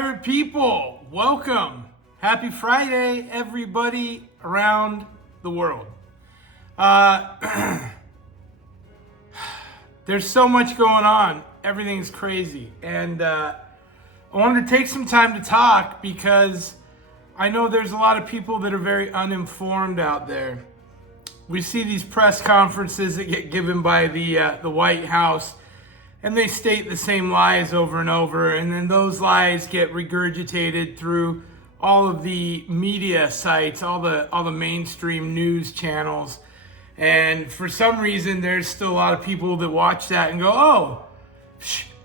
pirate people, welcome. Happy Friday, everybody around the world. There's so much going on. Everything's crazy. And I wanted to take some time to talk because I know there's a lot of people that are very uninformed out there. We see these press conferences that get given by the White House, and they state the same lies over and over, and then those lies get regurgitated through all of the media sites, all the mainstream news channels. And for some reason, there's still a lot of people that watch that and go, "Oh,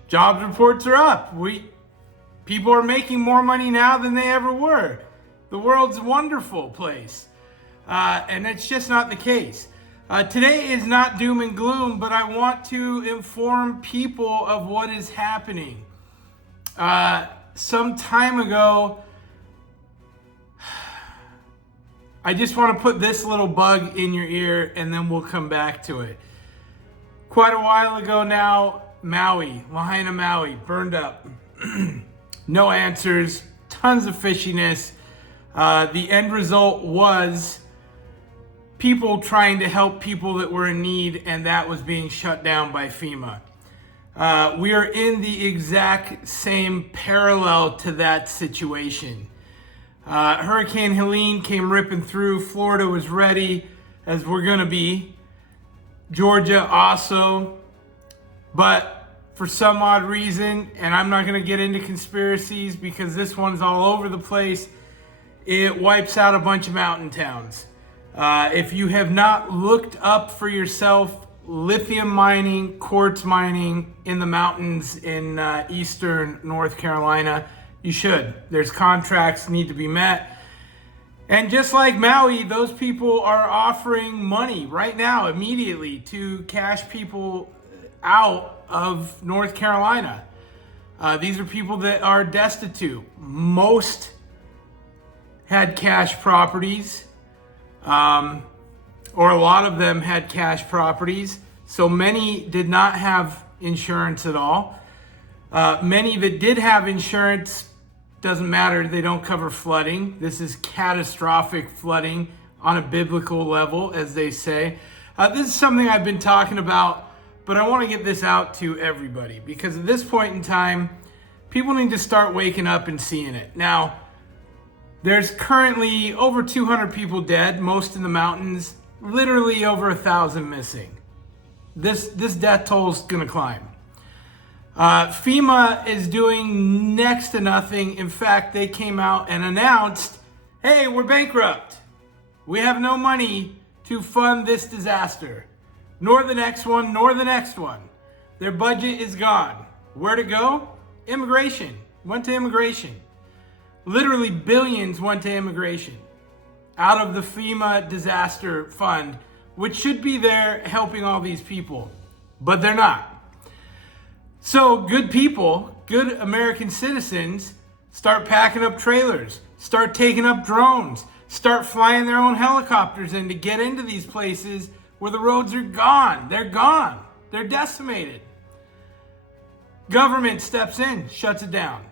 jobs reports are up. People are making more money now than they ever were. The world's a wonderful place." And it's just not the case. Today is not doom and gloom, but I want to inform people of what is happening. Some time ago, I just want to put this little bug in your ear and then we'll come back to it. Quite a while ago now, Lahaina Maui, burned up. No answers, tons of fishiness. The end result was people trying to help people that were in need, and that was being shut down by FEMA. We are in the exact same parallel to that situation. Hurricane Helene came ripping through. Florida was ready, as we're going to be. Georgia also. But for some odd reason, and I'm not going to get into conspiracies because this one's all over the place, it wipes out a bunch of mountain towns. If you have not looked up for yourself lithium mining, quartz mining in the mountains in eastern North Carolina, you should. There's contracts need to be met. And just like Maui, those people are offering money right now, immediately, to cash people out of North Carolina. These are people that are destitute. Most had cash properties. Or a lot of them had cash properties. So many did not have insurance at all. Many that did have insurance, doesn't matter, they don't cover flooding. This is catastrophic flooding on a biblical level, as they say. This is something I've been talking about, but I want to get this out to everybody because at this point in time, people need to start waking up and seeing it. Now, there's currently over 200 people dead, most in the mountains, literally over 1,000 missing. This death toll is going to climb. FEMA is doing next to nothing. In fact, they came out and announced, hey, we're bankrupt. We have no money to fund this disaster, nor the next one, nor the next one. Their budget is gone. Where to go? Immigration. Went to immigration. Literally billions went to immigration out of the FEMA disaster fund, which should be there helping all these people, but they're not. So good people, good American citizens, start packing up trailers, start taking up drones, start flying their own helicopters in to get into these places where the roads are gone. They're gone. They're decimated. Government steps in, shuts it down.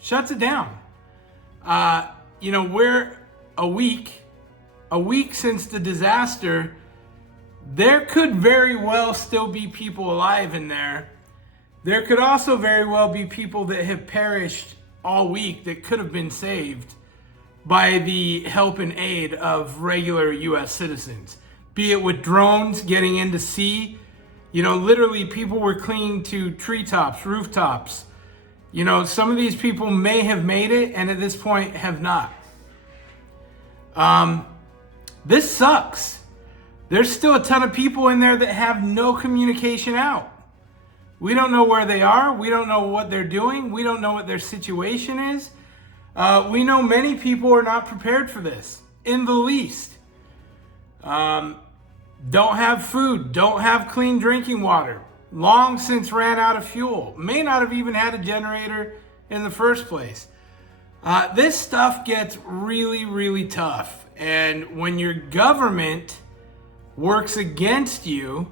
Shuts it down. We're a week since the disaster. There could very well still be people alive in there. There could also very well be people that have perished all week that could have been saved by the help and aid of regular U.S. citizens. Be it with drones getting into sea. Literally people were clinging to treetops, rooftops. Some of these people may have made it and at this point have not. This sucks. There's still a ton of people in there that have no communication out. We don't know where they are. We don't know what they're doing. We don't know what their situation is. We know many people are not prepared for this in the least. Don't have food, don't have clean drinking water. Long since ran out of fuel. May not have even had a generator in the first place. This stuff gets really, really tough. And when your government works against you,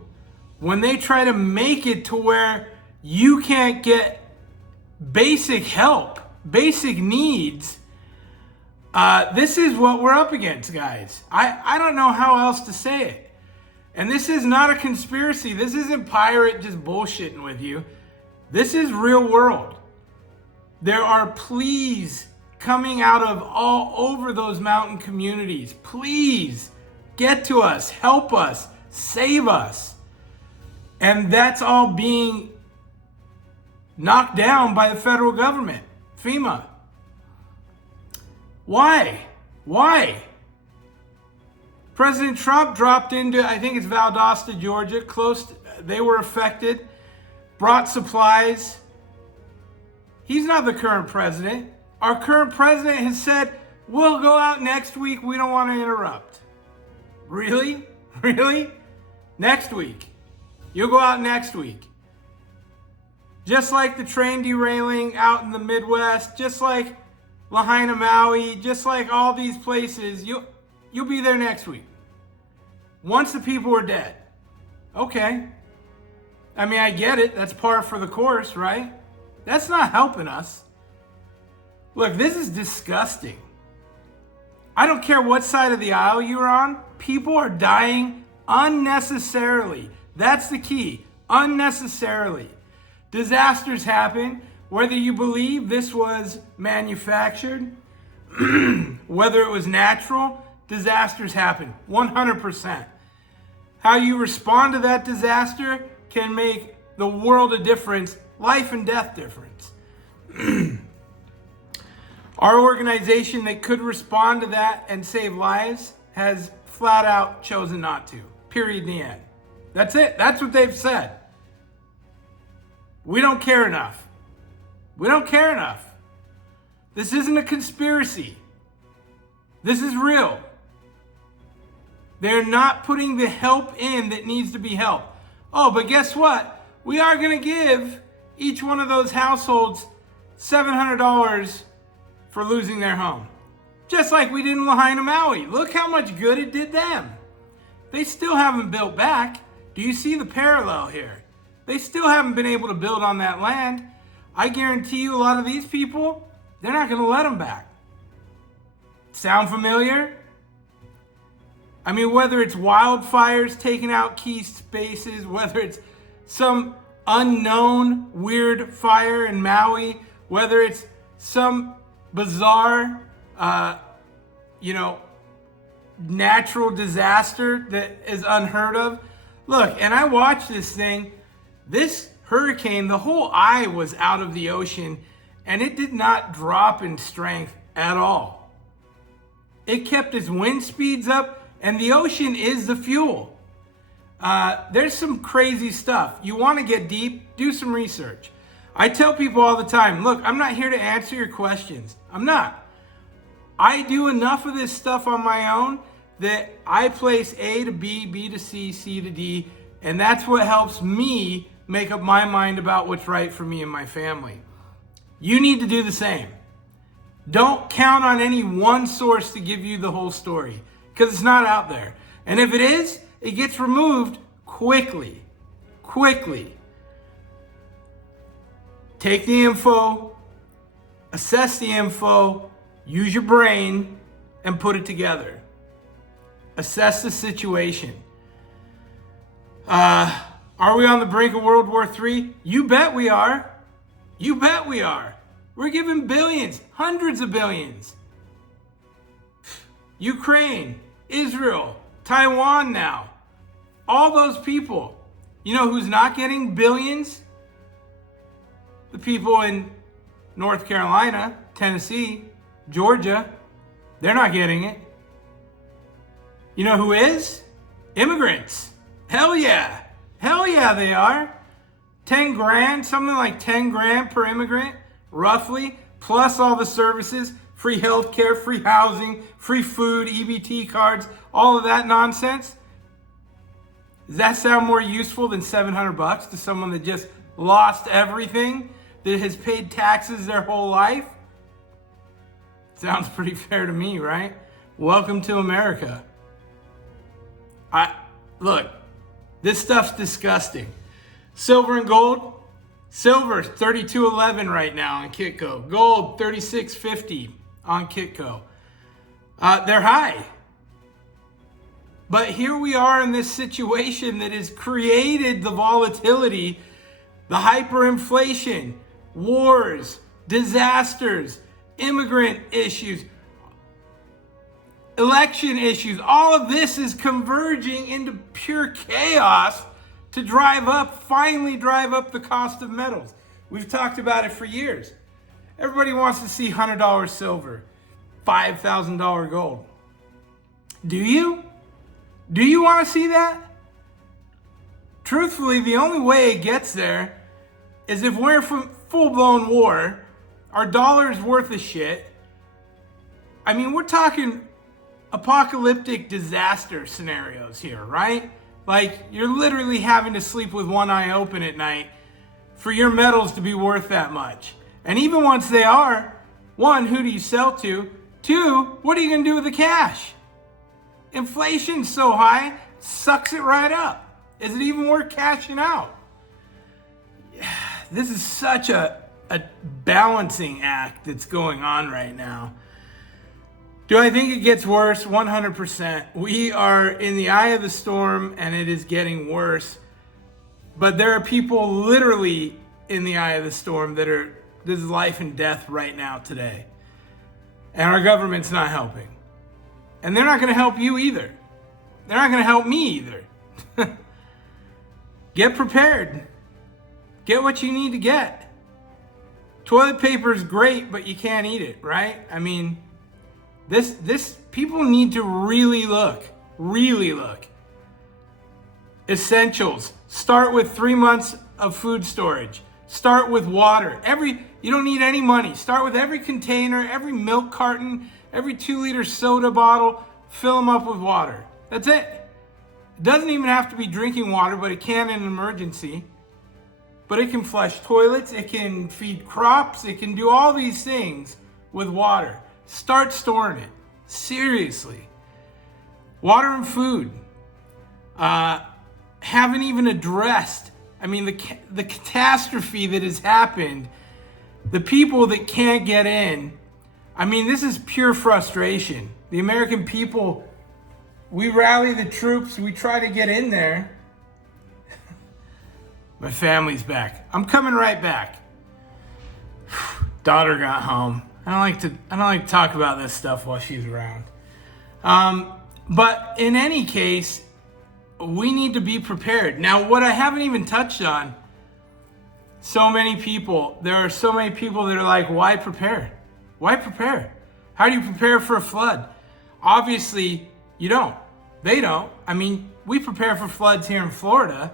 when they try to make it to where you can't get basic help, basic needs, this is what we're up against, guys. I don't know how else to say it. And this is not a conspiracy. This isn't pirate just bullshitting with you. This is real world. There are pleas coming out of all over those mountain communities. Please get to us, help us, save us. And that's all being knocked down by the federal government, FEMA. Why? Why? President Trump dropped into, I think it's Valdosta, Georgia, they were affected, brought supplies. He's not the current president. Our current president has said, we'll go out next week, we don't want to interrupt. Really? Really? Next week. You'll go out next week. Just like the train derailing out in the Midwest, just like Lahaina, Maui, just like all these places, you'll be there next week. Once the people are dead. Okay. I mean, I get it. That's par for the course, right? That's not helping us. Look, this is disgusting. I don't care what side of the aisle you're on. People are dying unnecessarily. That's the key. Unnecessarily. Disasters happen, whether you believe this was manufactured, whether it was natural, disasters happen, 100%. How you respond to that disaster can make the world a difference, life and death difference. Our organization that could respond to that and save lives has flat out chosen not to. Period, the end. That's it. That's what they've said. We don't care enough. We don't care enough. This isn't a conspiracy. This is real. They're not putting the help in that needs to be helped. Oh, but guess what? We are going to give each one of those households $700 for losing their home. Just like we did in Lahaina, Maui. Look how much good it did them. They still haven't built back. Do you see the parallel here? They still haven't been able to build on that land. I guarantee you a lot of these people, they're not going to let them back. Sound familiar? I mean, whether it's wildfires taking out key spaces, whether it's some unknown weird fire in Maui, whether it's some bizarre, natural disaster that is unheard of. Look, and I watched this thing. This hurricane, the whole eye was out of the ocean, and it did not drop in strength at all. It kept its wind speeds up, and the ocean is the fuel. There's some crazy stuff. You want to get deep, do some research. I tell people all the time, look, I'm not here to answer your questions. I'm not. I do enough of this stuff on my own that I place A to B, B to C, C to D, and that's what helps me make up my mind about what's right for me and my family. You need to do the same. Don't count on any one source to give you the whole story, because it's not out there. And if it is, it gets removed quickly. Quickly. Take the info, assess the info, use your brain, and put it together. Assess the situation. Are we on the brink of World War III? You bet we are. You bet we are. We're giving billions, hundreds of billions. Ukraine, Israel, Taiwan now. All those people. You know who's not getting billions? The people in North Carolina, Tennessee, Georgia. They're not getting it. You know who is? Immigrants. Hell yeah. Hell yeah, they are. 10 grand, something like 10 grand per immigrant, roughly, plus all the services, free healthcare, free housing, free food, EBT cards, all of that nonsense. Does that sound more useful than $700 to someone that just lost everything, that has paid taxes their whole life? Sounds pretty fair to me, right? Welcome to America. Look, this stuff's disgusting. Silver and gold, Silver, 32.11 right now on Kitco. Gold, 36.50 on Kitco. They're high. But here we are in this situation that has created the volatility, the hyperinflation, wars, disasters, immigrant issues, election issues. All of this is converging into pure chaos to finally drive up the cost of metals. We've talked about it for years. Everybody wants to see $100 silver, $5,000 gold. Do you? Do you want to see that? Truthfully, the only way it gets there is if we're in full-blown war, our dollar is worth a shit. I mean, we're talking apocalyptic disaster scenarios here, right? Like, you're literally having to sleep with one eye open at night for your metals to be worth that much. And even once they are, one, who do you sell to? Two, what are you going to do with the cash? Inflation's so high, sucks it right up. Is it even worth cashing out? This is such a balancing act that's going on right now. Do I think it gets worse? 100%. We are in the eye of the storm and it is getting worse. But there are people literally in the eye of the storm this is life and death right now today. And our government's not helping. And they're not going to help you either. They're not going to help me either. Get prepared. Get what you need to get. Toilet paper is great, but you can't eat it, right? I mean, this people need to really look. Essentials. Start with 3 months of food storage. Start with water. You don't need any money. Start with every container, every milk carton, every 2-liter soda bottle, fill them up with water. That's it. It doesn't even have to be drinking water, but it can in an emergency. But it can flush toilets, it can feed crops, it can do all these things with water. Start storing it. Seriously. Water and food. Haven't even addressed, I mean, the catastrophe that has happened, the people that can't get in. I mean, this is pure frustration. The American people, we rally the troops, we try to get in there. My family's back. I'm coming right back. Daughter got home. I don't like to talk about this stuff while she's around. But in any case, we need to be prepared. Now, what I haven't even touched on, there are so many people that are like, why prepare? Why prepare? How do you prepare for a flood? Obviously, you don't. They don't. I mean, we prepare for floods here in Florida.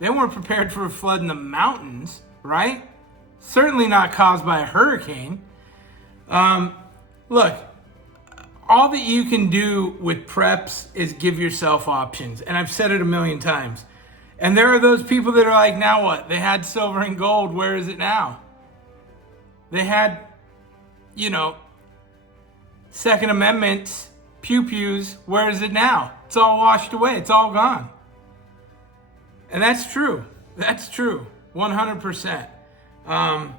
They weren't prepared for a flood in the mountains, right? Certainly not caused by a hurricane. Look, all that you can do with preps is give yourself options. And I've said it a million times. And there are those people that are like, now what? They had silver and gold. Where is it now? They had, Second Amendment, pew-pews. Where is it now? It's all washed away. It's all gone. And that's true. That's true. 100%. And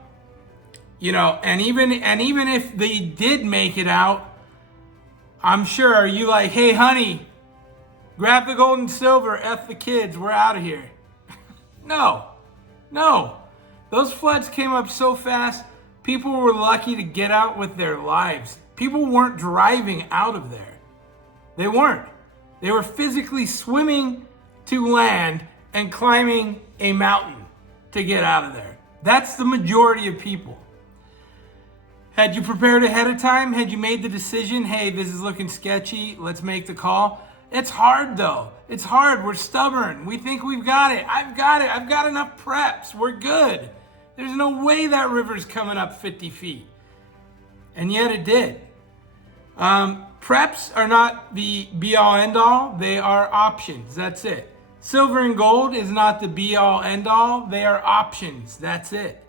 even if they did make it out, I'm sure, are you like, hey, honey, grab the gold and silver, F the kids, we're out of here. No. Those floods came up so fast, people were lucky to get out with their lives. People weren't driving out of there. They weren't. They were physically swimming to land and climbing a mountain to get out of there. That's the majority of people. Had you prepared ahead of time? Had you made the decision, hey, this is looking sketchy, let's make the call? It's hard though. It's hard. We're stubborn. We think we've got it. I've got enough preps. We're good. There's no way that river's coming up 50 feet. And yet it did. Preps are not the be-all, end-all. They are options. That's it. Silver and gold is not the be-all, end-all. They are options. That's it.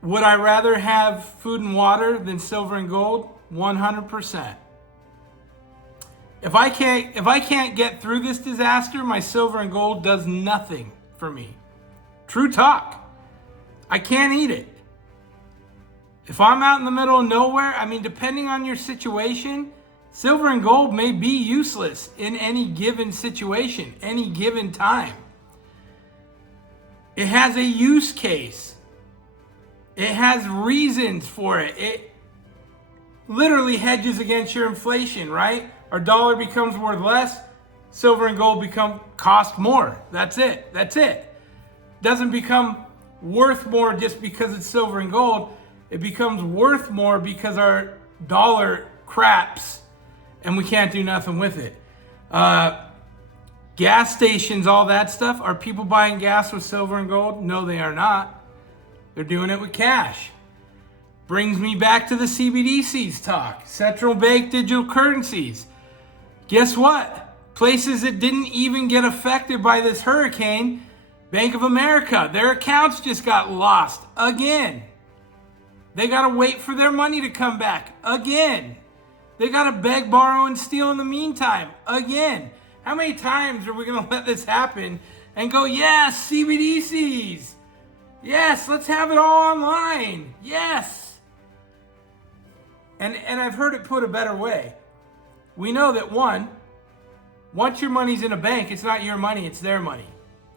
Would I rather have food and water than silver and gold? 100%. If I can't get through this disaster, my silver and gold does nothing for me. True talk. I can't eat it. If I'm out in the middle of nowhere, I mean, depending on your situation, silver and gold may be useless in any given situation, any given time. It has a use case. It has reasons for it. It literally hedges against your inflation, right? Our dollar becomes worth less, silver and gold cost more. That's it. That's it. Doesn't become worth more just because it's silver and gold. It becomes worth more because our dollar craps and we can't do nothing with it. Gas stations, all that stuff. Are people buying gas with silver and gold? No, they are not. They're doing it with cash. Brings me back to the CBDCs talk. Central bank digital currencies. Guess what? Places that didn't even get affected by this hurricane, Bank of America, their accounts just got lost again. They got to wait for their money to come back again. They got to beg, borrow, and steal in the meantime again. How many times are we going to let this happen and go, yes, CBDCs. Yes, let's have it all online. Yes. And I've heard it put a better way. We know that once your money's in a bank, it's not your money, it's their money.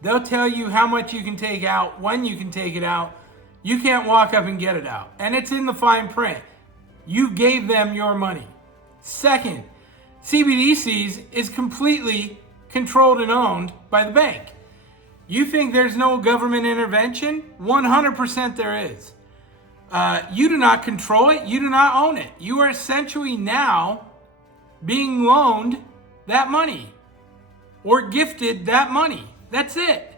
They'll tell you how much you can take out, when you can take it out. You can't walk up and get it out. And it's in the fine print. You gave them your money. Second, CBDCs is completely controlled and owned by the bank. You think there's no government intervention? 100% there is. You do not control it. You do not own it. You are essentially now being loaned that money or gifted that money. That's it.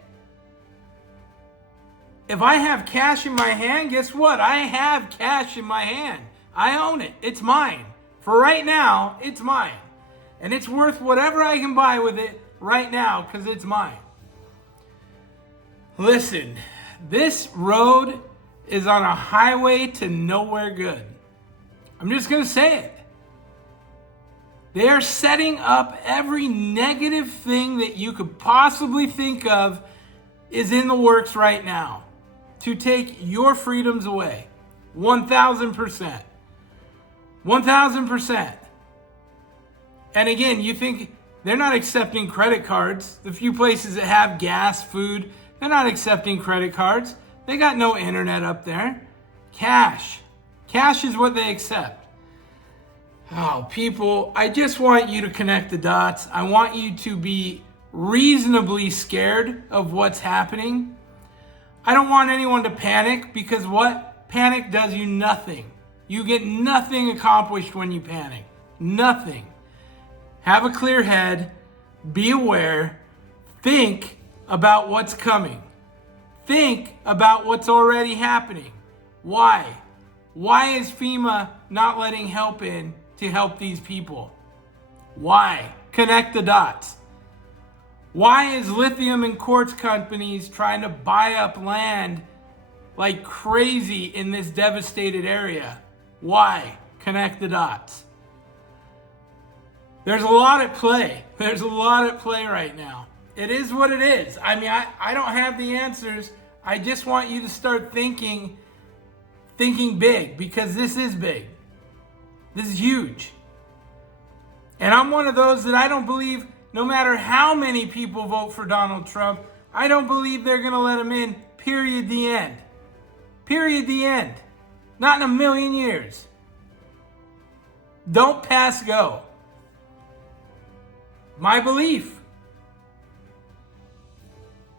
If I have cash in my hand, guess what? I have cash in my hand. I own it. It's mine. For right now, it's mine. And it's worth whatever I can buy with it right now because it's mine. Listen, this road is on a highway to nowhere good. I'm just going to say it. They are setting up every negative thing that you could possibly think of is in the works right now to take your freedoms away. 1,000%. 1,000%. And again, you think they're not accepting credit cards. The few places that have gas, food, they're not accepting credit cards. They got no internet up there. Cash. Cash is what they accept. Oh, people, I just want you to connect the dots. I want you to be reasonably scared of what's happening. I don't want anyone to panic because what? Panic does you nothing. You get nothing accomplished when you panic. Nothing. Have a clear head. Be aware. Think about what's coming. Think about what's already happening. Why? Why is FEMA not letting help in to help these people? Why? Connect the dots. Why is lithium and quartz companies trying to buy up land like crazy in this devastated area? Why? Connect the dots. There's a lot at play. There's a lot at play right now. It is what it is. I mean, I don't have the answers. I just want you to start thinking big because this is big. This is huge. And I'm one of those that I don't believe, no matter how many people vote for Donald Trump, I don't believe they're going to let him in, period, the end. Period, the end. Not in a million years. Don't pass go. My belief.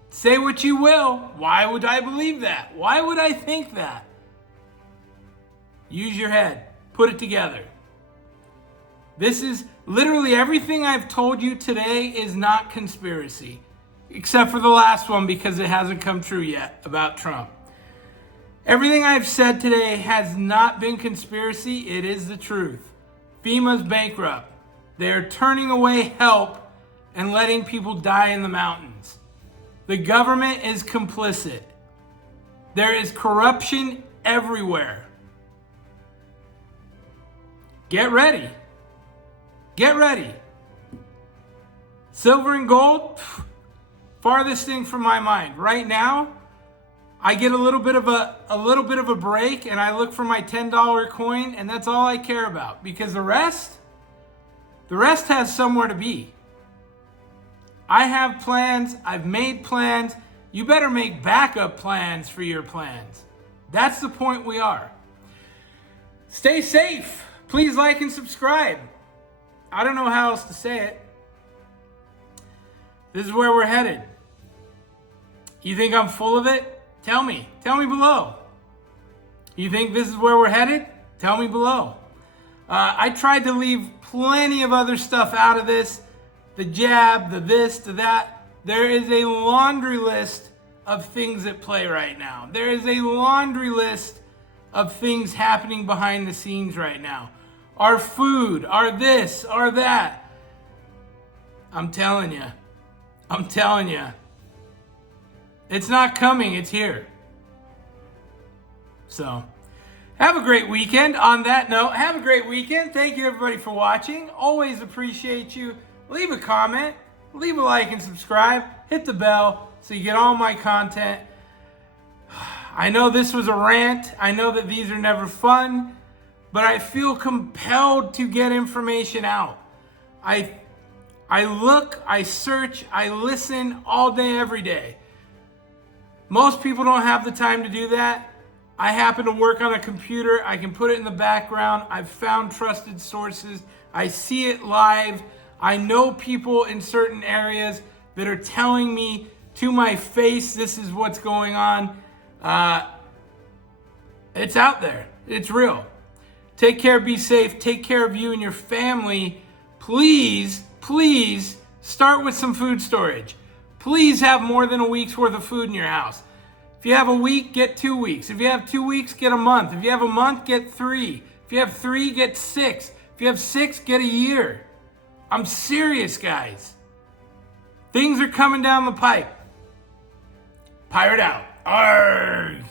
Say what you will. Why would I believe that? Why would I think that? Use your head. Put it together. This is literally everything I've told you today is not conspiracy. Except for the last one because it hasn't come true yet about Trump. Everything I've said today has not been conspiracy. It is the truth. FEMA's bankrupt. They're turning away help and letting people die in the mountains. The government is complicit. There is corruption everywhere. Get ready. Get ready. Silver and gold, farthest thing from my mind. Right now, I get a little bit of a break, and I look for my $10 coin, and that's all I care about, because the rest has somewhere to be. I have plans. I've made plans. You better make backup plans for your plans. That's the point we are. Stay safe. Please like and subscribe. I don't know how else to say it. This is where we're headed. You think I'm full of it? Tell me. Tell me below. You think this is where we're headed? Tell me below. I tried to leave plenty of other stuff out of this. The jab, the this, the that. There is a laundry list of things at play right now. There is a laundry list of things happening behind the scenes right now. Our food, our this, our that. I'm telling you. I'm telling you. It's not coming, it's here. So, have a great weekend. On that note, have a great weekend. Thank you everybody for watching. Always appreciate you. Leave a comment, leave a like and subscribe. Hit the bell so you get all my content. I know this was a rant. I know that these are never fun, but I feel compelled to get information out. I look, I search, I listen all day, every day. Most people don't have the time to do that. I happen to work on a computer. I can put it in the background. I've found trusted sources. I see it live. I know people in certain areas that are telling me to my face, this is what's going on. It's out there. It's real. Take care, be safe. Take care of you and your family. Please, please start with some food storage. Please have more than a week's worth of food in your house. If you have a week, get 2 weeks. If you have 2 weeks, get a month. If you have a month, get 3. If you have 3, get 6. If you have 6, get a year. I'm serious, guys. Things are coming down the pipe. Pirate out. Arghhhhh.